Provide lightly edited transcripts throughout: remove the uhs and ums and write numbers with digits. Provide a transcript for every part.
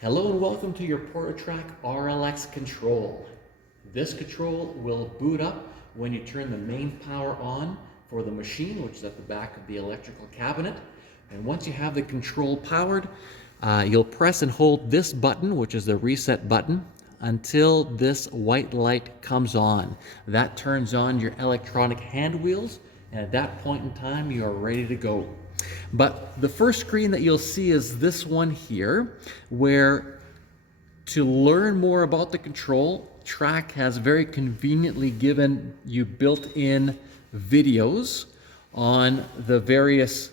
Hello and welcome to your TRAK RLX control. This control will boot up when you turn the main power on for the machine, which is at the back of the electrical cabinet. And once you have the control powered, you'll press and hold this button, which is the reset button, until this white light comes on. That turns on your electronic hand wheels, and at that point in time, you are ready to go. But the first screen that you'll see is this one here, where to learn more about the control, TRAK has very conveniently given you built-in videos on the various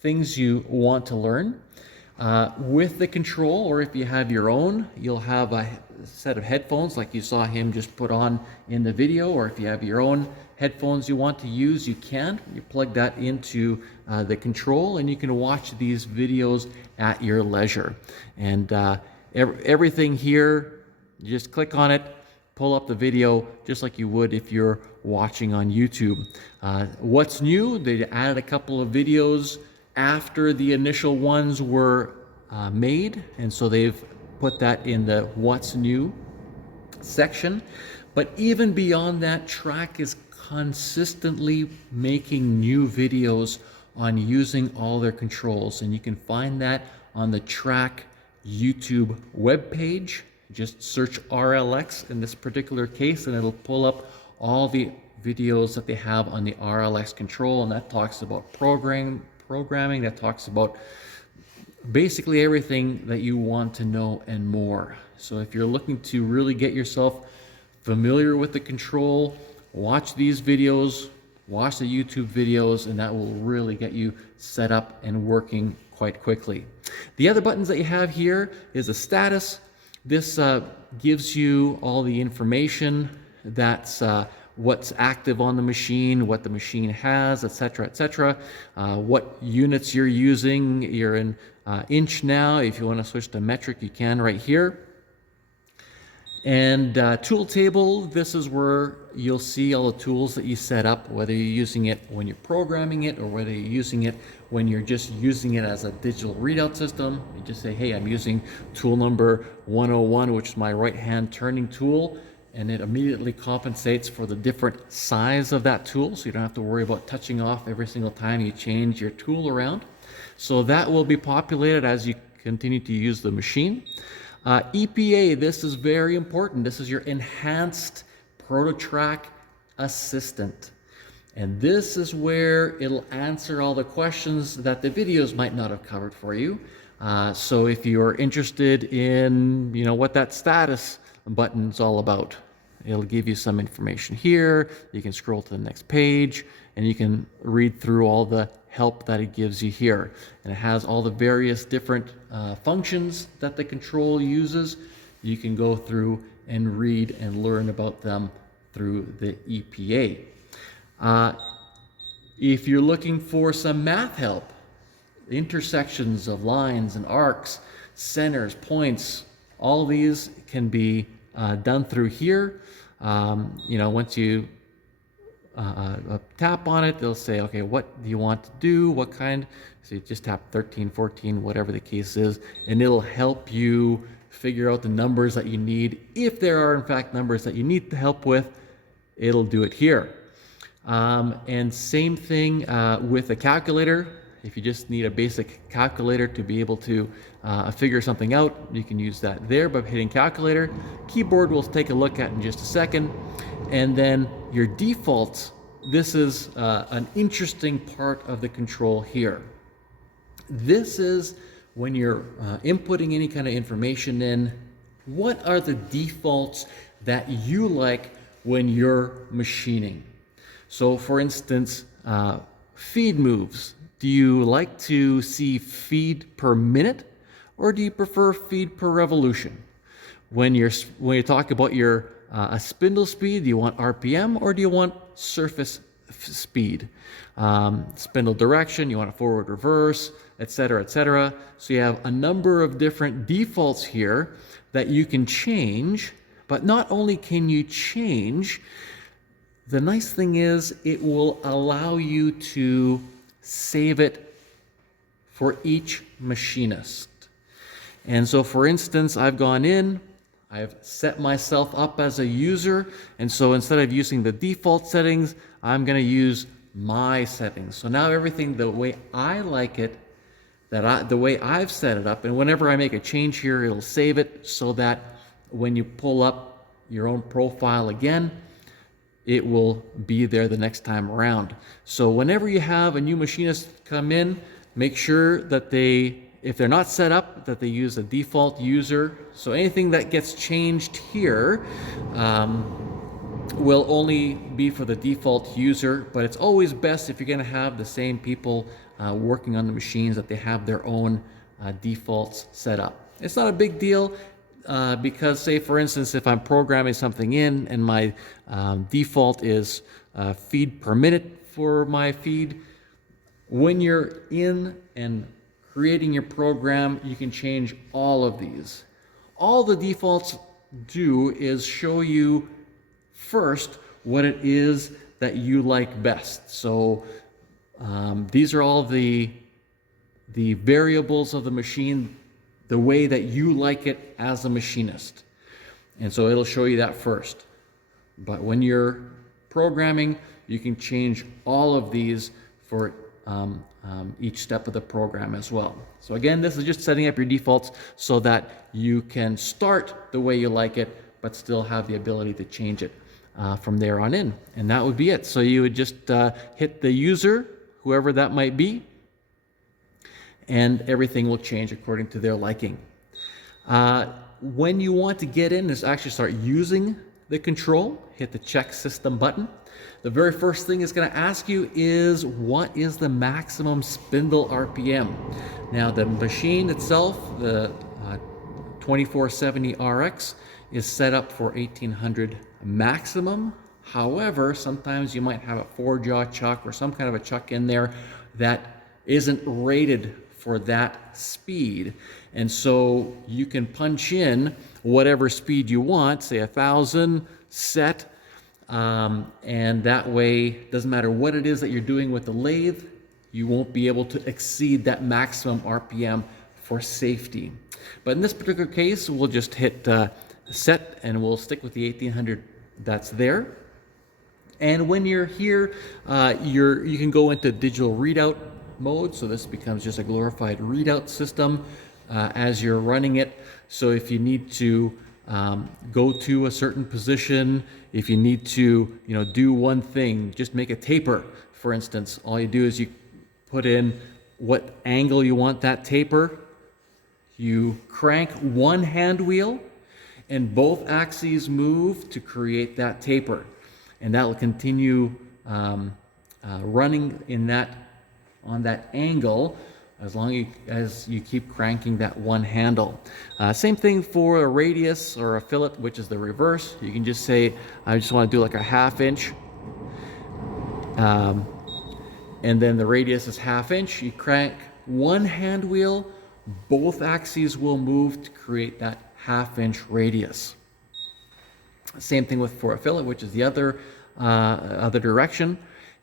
things you want to learn. With the control, or if you have your own, you'll have a set of headphones like you saw him just put on in the video, or if you have your own headphones you want to use, you can. You plug that into the control and you can watch these videos at your leisure. And everything here, you just click on it, pull up the video just like you would if you're watching on YouTube. What's new? They added a couple of videos after the initial ones were made, and so they've put that in the what's new section. But even beyond that, TRAK is consistently making new videos on using all their controls, and you can find that on the TRAK YouTube webpage. Just search RLX in this particular case and it'll pull up all the videos that they have on the RLX control, and that talks about programming, that talks about basically everything that you want to know and more. So if you're looking to really get yourself familiar with the control, watch these videos, watch the YouTube videos, and that will really get you set up and working quite quickly. The other buttons that you have here is a status. This gives you all the information that's what's active on the machine, what the machine has, etc., etc. What units you're using. You're in inch now. If you want to switch to metric, you can right here. And tool table, this is where you'll see all the tools that you set up, whether you're using it when you're programming it or whether you're using it when you're just using it as a digital readout system. You just say, hey, I'm using tool number 101, which is my right-hand turning tool, and it immediately compensates for the different size of that tool, so you don't have to worry about touching off every single time you change your tool around. So that will be populated as you continue to use the machine. EPA, this is very important. This is your enhanced ProtoTRAK assistant. And this is where it'll answer all the questions that the videos might not have covered for you. So if you're interested in, what that status button's all about, it'll give you some information here. You can scroll to the next page and you can read through all the help that it gives you here. And it has all the various different functions that the control uses. You can go through and read and learn about them through the EPA. If you're looking for some math help, intersections of lines and arcs, centers, points, all these can be done through here. Once you tap on it, they'll say, okay, what do you want to do? What kind? So you just tap 13, 14, whatever the case is, and it'll help you figure out the numbers that you need. If there are, in fact, numbers that you need to help with, it'll do it here. And same thing with a calculator. If you just need a basic calculator to be able to figure something out, you can use that there by hitting calculator. Keyboard we'll take a look at in just a second. And then your defaults, this is an interesting part of the control here. This is when you're inputting any kind of information in, what are the defaults that you like when you're machining? So for instance, feed moves. Do you like to see feed per minute, or do you prefer feed per revolution? When you talk about your a spindle speed, do you want RPM or do you want surface speed? Spindle direction, you want a forward, reverse, etc., etc. So you have a number of different defaults here that you can change, but not only can you change, the nice thing is it will allow you to save it for each machinist. And so for instance, I've gone in, I've set myself up as a user, and so instead of using the default settings, I'm going to use my settings. So now everything the way I like it, the way I've set it up, and whenever I make a change here, it'll save it so that when you pull up your own profile again, it will be there the next time around. So whenever you have a new machinist come in, make sure that if they're not set up, that they use a default user. So anything that gets changed here will only be for the default user, but it's always best if you're going to have the same people working on the machines that they have their own defaults set up. It's not a big deal because, say for instance, if I'm programming something in and my default is feed per minute for my feed, when you're in and creating your program, you can change all of these. All the defaults do is show you first what it is that you like best. So these are all the variables of the machine, the way that you like it as a machinist. And so it'll show you that first. But when you're programming, you can change all of these for each step of the program as well. So again, this is just setting up your defaults so that you can start the way you like it, but still have the ability to change it from there on in. And that would be it. So you would just hit the user, whoever that might be, and everything will change according to their liking. When you want to get in and actually start using the control, hit the check system button. The very first thing it's going to ask you is, what is the maximum spindle RPM? Now the machine itself, the 2470 RX, is set up for 1800 maximum. However, sometimes you might have a 4-jaw chuck or some kind of a chuck in there that isn't rated for that speed. And so you can punch in whatever speed you want, say 1000 set, and that way, doesn't matter what it is that you're doing with the lathe, you won't be able to exceed that maximum RPM for safety. But in this particular case, we'll just hit set and we'll stick with the 1800 that's there. And when you're here, you can go into digital readout mode. So this becomes just a glorified readout system as you're running it. So if you need to go to a certain position, if you need to do one thing, just make a taper, for instance, all you do is you put in what angle you want that taper, you crank one hand wheel, and both axes move to create that taper, and that will continue running on that angle as long as you keep cranking that one handle. Same thing for a radius or a fillet, which is the reverse. You can just say, I just want to do like a 1/2 inch. And then the radius is 1/2 inch. You crank one hand wheel, both axes will move to create that 1/2 inch radius. Same thing for a fillet, which is the other direction.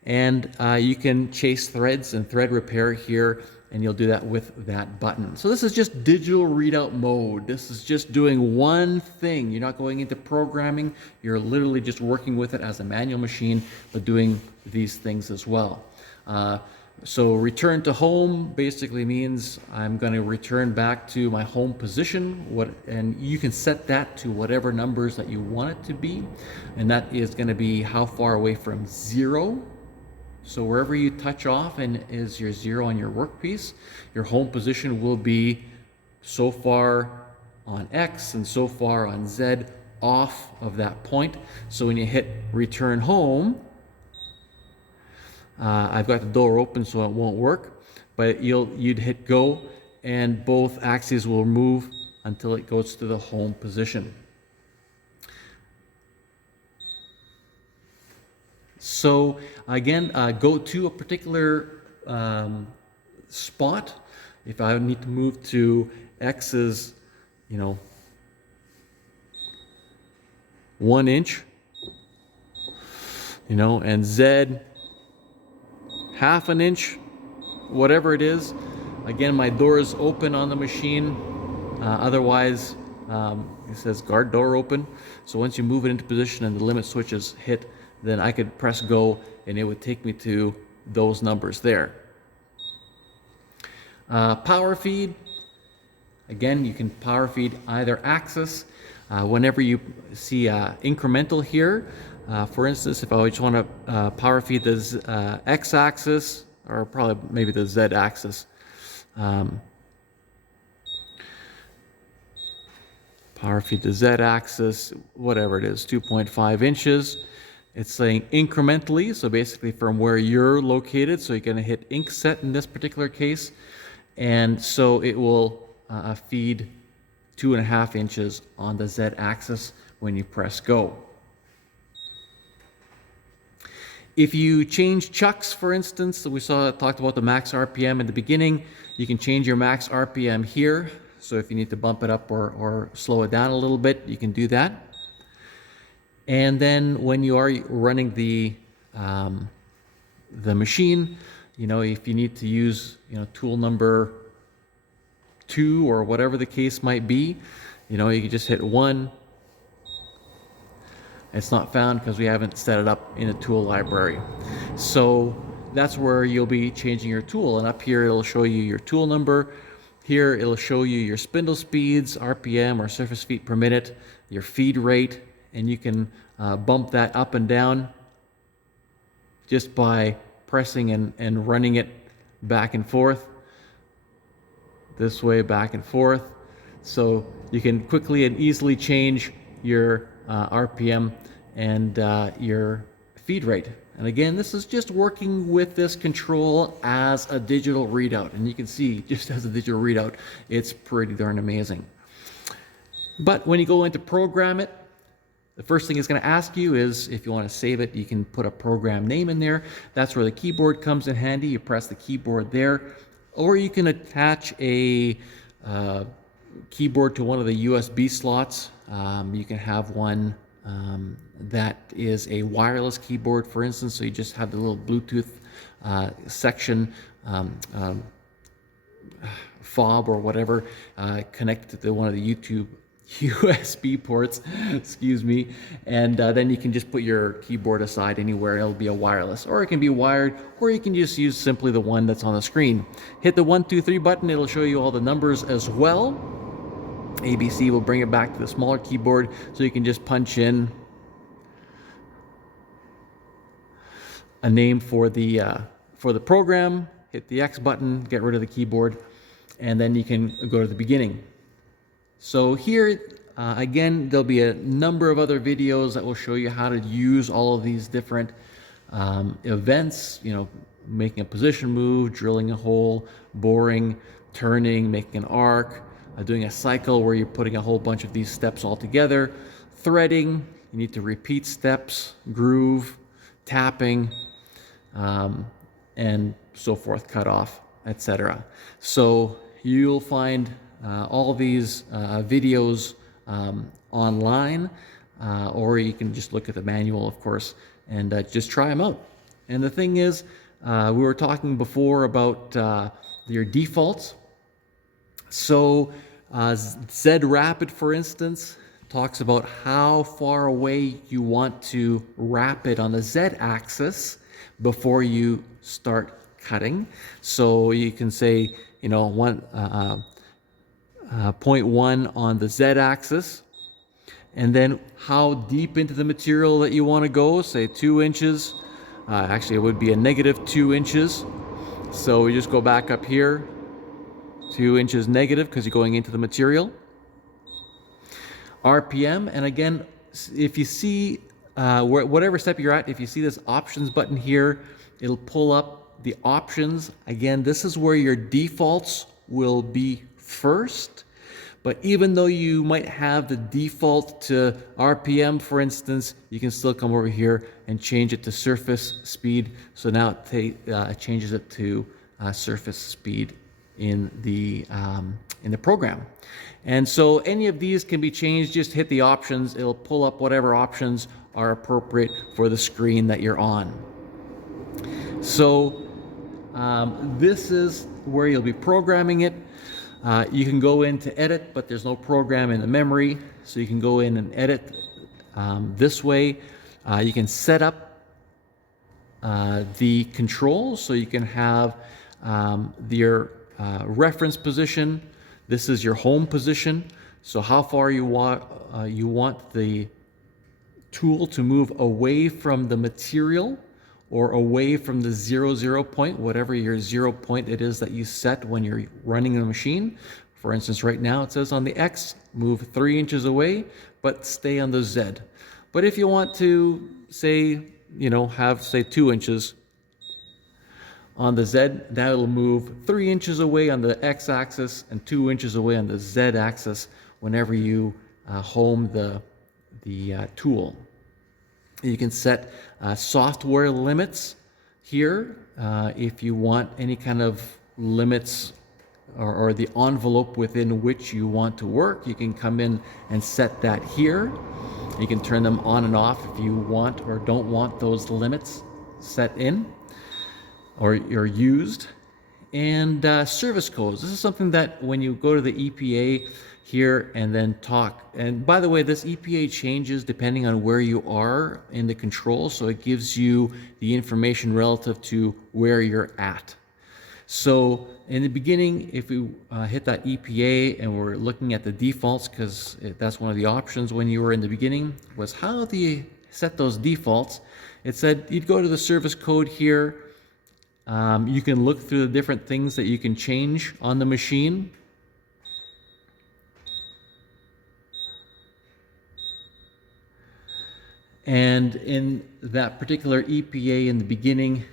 And you can chase threads and thread repair here, and you'll do that with that button. So this is just digital readout mode. This is just doing one thing. You're not going into programming. You're literally just working with it as a manual machine, but doing these things as well. So return to home basically means I'm going to return back to my home position, and you can set that to whatever numbers that you want it to be, and that is going to be how far away from 0. So wherever you touch off and is your 0 on your workpiece, your home position will be so far on X and so far on Z off of that point. So when you hit return home, I've got the door open so it won't work, but you'd hit go and both axes will move until it goes to the home position. So again, go to a particular spot. If I need to move to X is, 1 inch, and Z 1/2 inch, whatever it is. Again, my door is open on the machine. Otherwise, it says guard door open. So once you move it into position and the limit switch is hit, then I could press go and it would take me to those numbers there. Power feed. Again, you can power feed either axis. Whenever you see incremental here, for instance, if I just want to power feed the x-axis, or probably maybe the z-axis, power feed the z-axis, whatever it is, 2.5 inches. It's saying incrementally, so basically from where you're located, so you're going to hit ink set in this particular case, and so it will feed 2.5 inches on the z-axis when you press go. If you change chucks, for instance, we talked about the max RPM in the beginning, you can change your max RPM here. So if you need to bump it up or slow it down a little bit, you can do that. And then when you are running the machine, if you need to use tool number 2 or whatever the case might be, you can just hit 1. It's not found because we haven't set it up in a tool library. So that's where you'll be changing your tool. And up here it'll show you your tool number. Here it'll show you your spindle speeds, RPM or surface feet per minute, your feed rate, and you can bump that up and down just by pressing and running it back and forth. This way, back and forth. So you can quickly and easily change your RPM and your feed rate. And again, this is just working with this control as a digital readout. And you can see, just as a digital readout, it's pretty darn amazing. But when you go in to program it, the first thing it's going to ask you is if you want to save it, you can put a program name in there. That's where the keyboard comes in handy. You press the keyboard there. Or you can attach a keyboard to one of the USB slots. You can have one that is a wireless keyboard, for instance, so you just have the little Bluetooth section, fob or whatever, connected to one of the YouTube USB ports, excuse me, and then you can just put your keyboard aside anywhere. It'll be a wireless, or it can be wired, or you can just use simply the one that's on the screen. Hit the 1, 2, 3 button. It'll show you all the numbers as well. ABC will bring it back to the smaller keyboard, so you can just punch in a name for the program, hit the X button, get rid of the keyboard, and then you can go to the beginning. So here, again, there'll be a number of other videos that will show you how to use all of these different events, making a position move, drilling a hole, boring, turning, making an arc, doing a cycle where you're putting a whole bunch of these steps all together, threading, you need to repeat steps, groove, tapping, and so forth, cut off, etc. So you'll find all these videos online, or you can just look at the manual, of course, and just try them out. And the thing is, we were talking before about your defaults. So Z-Rapid, for instance, talks about how far away you want to wrap it on the Z-axis before you start cutting. So you can say, 0.1 on the Z-axis, and then how deep into the material that you want to go, say 2 inches. Actually, it would be a -2 inches. So we just go back up here, 2 inches negative because you're going into the material. RPM, and again, if you see whatever step you're at, if you see this options button here, it'll pull up the options. Again, this is where your defaults will be first. But even though you might have the default to RPM, for instance, you can still come over here and change it to surface speed. So now it changes it to surface speed in the program. And so any of these can be changed. Just hit the options. It'll pull up whatever options are appropriate for the screen that you're on. So this is where you'll be programming it. You can go in to edit, but there's no program in the memory, so you can go in and edit this way. You can set up the controls, so you can have your reference position. This is your home position, so how far you want the tool to move away from the material or away from the 0 point, whatever your 0 point it is that you set when you're running the machine. For instance, right now it says on the X, move 3 inches away, but stay on the Z. But if you want to say, have say 2 inches on the Z, that'll move 3 inches away on the X axis and 2 inches away on the Z axis whenever you home the tool. You can set software limits here if you want any kind of limits or the envelope within which you want to work. You can come in and set that here. You can turn them on and off if you want or don't want those limits set in or used. And service codes. This is something that when you go to the EPA here and then talk, and by the way, this EPA changes depending on where you are in the control, so it gives you the information relative to where you're at. So in the beginning, if we hit that EPA and we're looking at the defaults, because that's one of the options when you were in the beginning, was how do you set those defaults? It said you'd go to the service code here. You can look through the different things that you can change on the machine. And in that particular EPA in the beginning,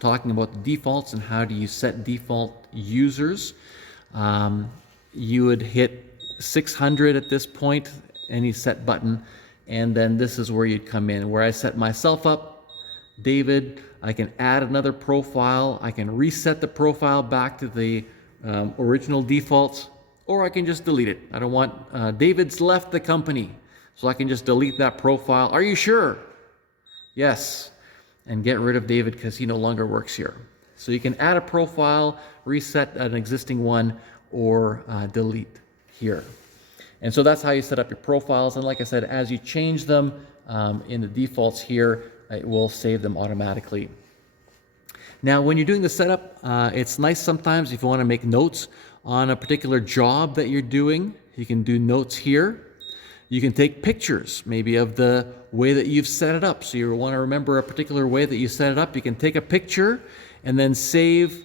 talking about the defaults and how do you set default users, you would hit 600 at this point, any set button, and then this is where you'd come in. Where I set myself up, David, I can add another profile, I can reset the profile back to the original defaults, or I can just delete it. I don't want, David's left the company, so I can just delete that profile. Are you sure? Yes. And get rid of David because he no longer works here. So you can add a profile, reset an existing one, or delete here. And so that's how you set up your profiles. And like I said, as you change them in the defaults here, it will save them automatically. Now, when you're doing the setup, it's nice sometimes if you want to make notes on a particular job that you're doing. You can do notes here. You can take pictures, maybe of the way that you've set it up. So you want to remember a particular way that you set it up. You can take a picture and then save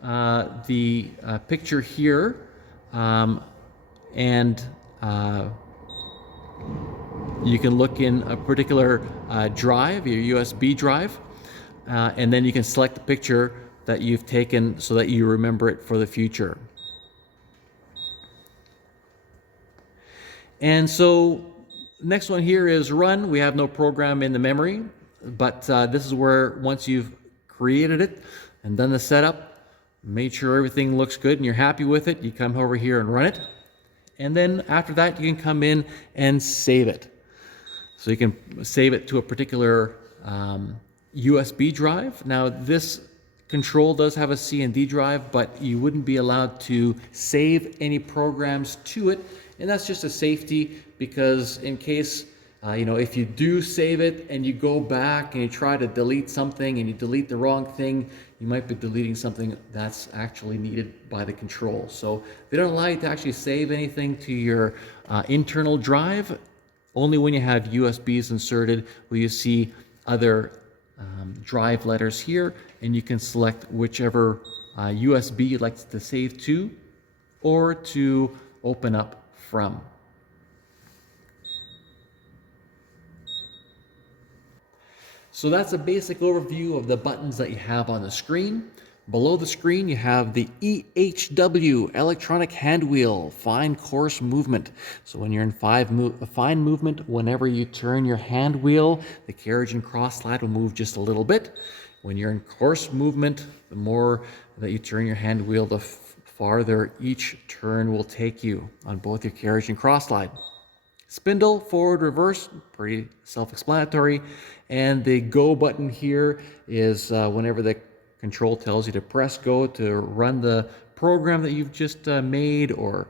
the picture here. And you can look in a particular drive, your USB drive, and then you can select the picture that you've taken so that you remember it for the future. And so next one here is run. We have no program in the memory, but this is where once you've created it and done the setup, made sure everything looks good and you're happy with it, you come over here and run it. And then after that, you can come in and save it. So you can save it to a particular USB drive. Now this control does have a C and D drive, but you wouldn't be allowed to save any programs to it. And that's just a safety because in case, if you do save it and you go back and you try to delete something and you delete the wrong thing, you might be deleting something that's actually needed by the control. So they don't allow you to actually save anything to your internal drive. Only when you have USBs inserted will you see other drive letters here, and you can select whichever USB you'd like to save to or to open up from. So that's a basic overview of the buttons that you have on the screen. Below the screen you have the EHW, electronic hand wheel, fine coarse movement. So when you're in fine movement, whenever you turn your hand wheel, the carriage and cross slide will move just a little bit. When you're in coarse movement, the more that you turn your hand wheel, the farther each turn will take you on both your carriage and cross slide. Spindle, forward, reverse, pretty self-explanatory. And the go button here is whenever the control tells you to press go to run the program that you've just made, or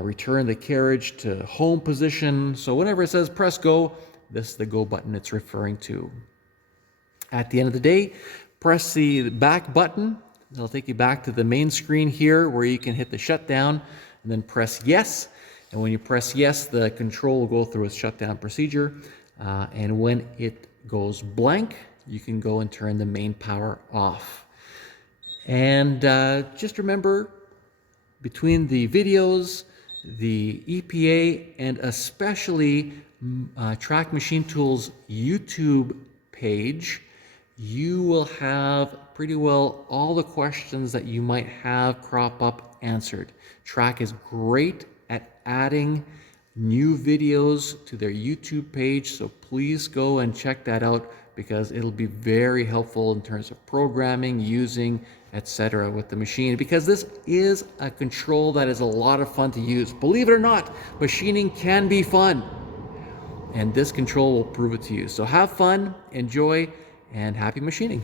return the carriage to home position. So whenever it says press go, this is the go button it's referring to. At the end of the day, press the back button. It'll take you back to the main screen here where you can hit the shutdown, and then press yes. And when you press yes, the control will go through its shutdown procedure. And when it goes blank, you can go and turn the main power off. And just remember, between the videos, the EPA, and especially TRAK Machine Tools YouTube page, you will have pretty well all the questions that you might have crop up answered. TRAK is great at adding new videos to their YouTube page, so please go and check that out, because it'll be very helpful in terms of programming, using, etc. with the machine, because this is a control that is a lot of fun to use. Believe it or not, machining can be fun, and this control will prove it to you. So have fun, enjoy, and happy machining.